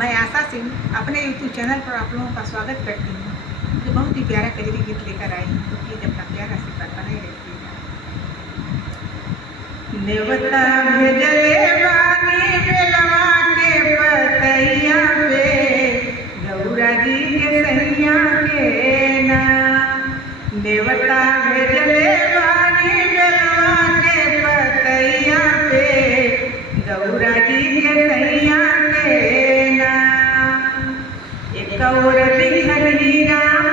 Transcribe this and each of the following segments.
मैं आशा सिंह अपने YouTube channel पर आप लोगों का स्वागत करती हूँ। मुझे बहुत ही प्यारा कजरी गीत लेकर आई हूँ, तो प्लीज़ अपना प्यार आशीर्वाद बनाए रखिएगा। नेवता भेजले बानी बेलवा के पतैया पे, गौरा जी के सैया के ना। नेवता भेजले बानी बेलवा के पतैया पे, गौरा जी के सैया के ना। एक और लिखली राम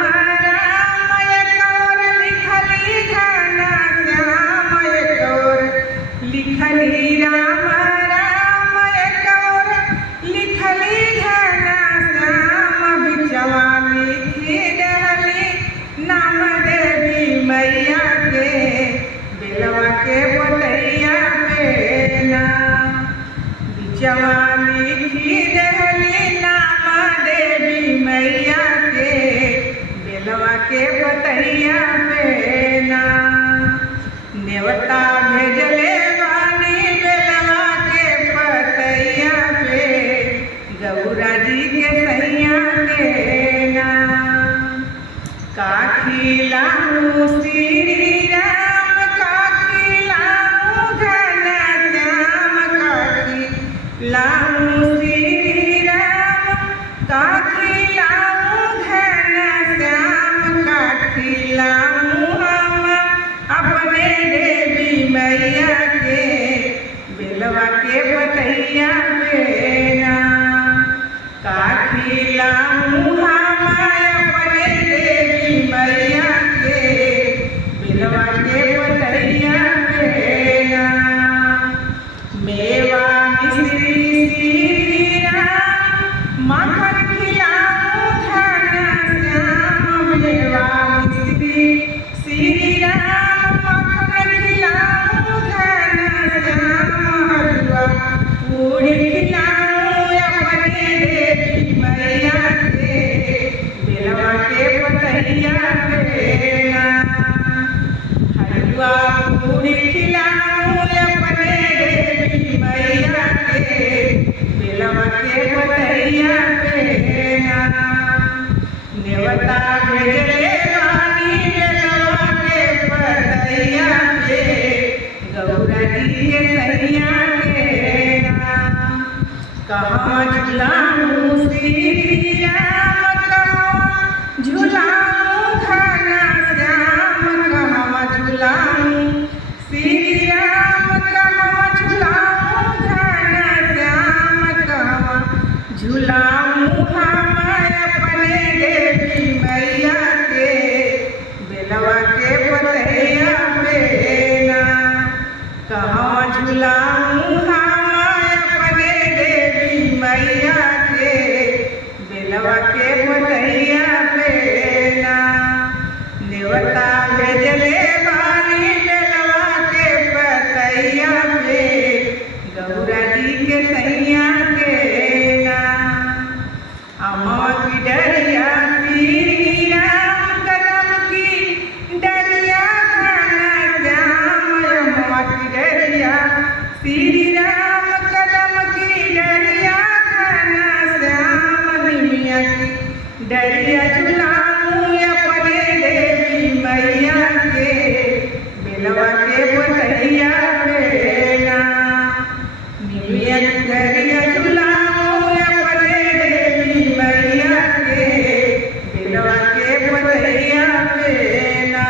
राम, एक और लिखली घना श्याम, एक और लिखली राम राम, एक और लिखली घना श्याम। बिचवा लिखी डहली नाम देवी मैया के, बेलवा के पतैया पे ना। बिचवा लिखी डहली नाम देवी मैया के, बेलवा के पतैया पे ना। नेवता भेजले बानी बेलवा के पतैया पे, गौरा जी के सैया के ना। काखी लाऊं श्री राम, काखी लाऊं घना श्याम, काखी लाऊं श्री राम, काखी लाऊं घना श्याम, काखी लाऊं हम अपने देवी मैया के, बेलवा के पतैया पे ना। काखी लाऊं हम अपने देवी मैया के, बेलवा के पतैया पे ना। मेवा मिश्री श्री राम, माखन खिलाऊं घना श्याम, मेवा मिश्री श्री राम, माखन खिलाऊं घना श्याम। हलवा पूरी खिलाऊं अपने देवी मैया के, बेलवा के पतैया पे ना। हलवा पूरी खिलाऊं अपने देवी मैया के, बेलवा के पतैया पे ना। नेवता भेजले बानी बेलवा के पतैया पे, गौरा जी के सैया के ना। कहाँ झुलाऊं श्री राम, कहाँ झुलाऊं घना श्याम, कहाँ झुलाऊं श्री राम, कहाँ झुलाऊं घना श्याम, कहाँ झुलाऊं हम अपने देवी मैया के, बेलवा के पतैया पे ना। कहाँ झुलाऊं हम अपने देवी मैया के, बेलवा के पतैया पे ना। नेवता भेजले बानी बेलवा के पतैया पे, गौरा जी के सैया के ना। अम्मा की डरिया श्री राम, कदम की डरिया घना श्याम, अम्मा की डरिया श्री राम, कदम की डरिया घना श्याम। निमिया की डरिया झुलाऊं अपने देवी मैया के, बेलवा के पतैया पे ना। निमिया की डरिया झुलाऊं अपने देवी मैया के, बेलवा के पतैया पे ना।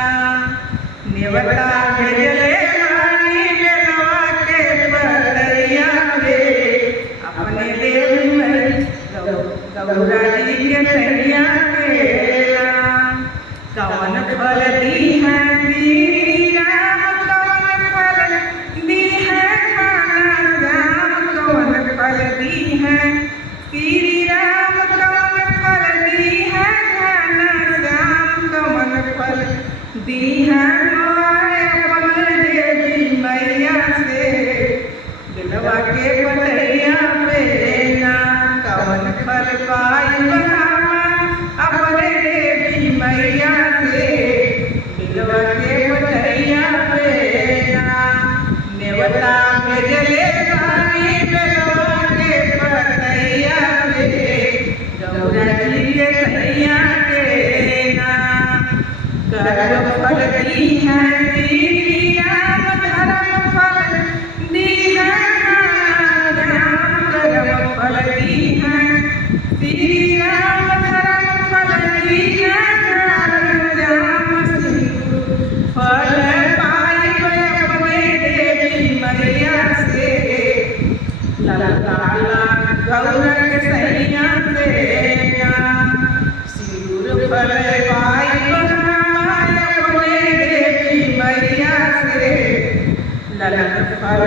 नेवता भेजले बानी बेलवा के पतैया पे, अपने देवी गौरा जी के सैया के ना। कवन फल दी है श्री राम, कवन फल दी है घना श्याम, कवन फल दी है श्री राम, कवन फल दी है घना श्याम, कवन फल दी है मोय अपन देवी मैया से, बेलवा के पतैया पे ना। कवन फल पाई बहावा अपने देवी मैया से, बेलवा के पतैया पे ना। नेवता भेजले बानी बेलवा के पतैया पे लाला गौरंग सैया देना सिंदूर फल पाई हमारे अपने देवी मैया से ललन फल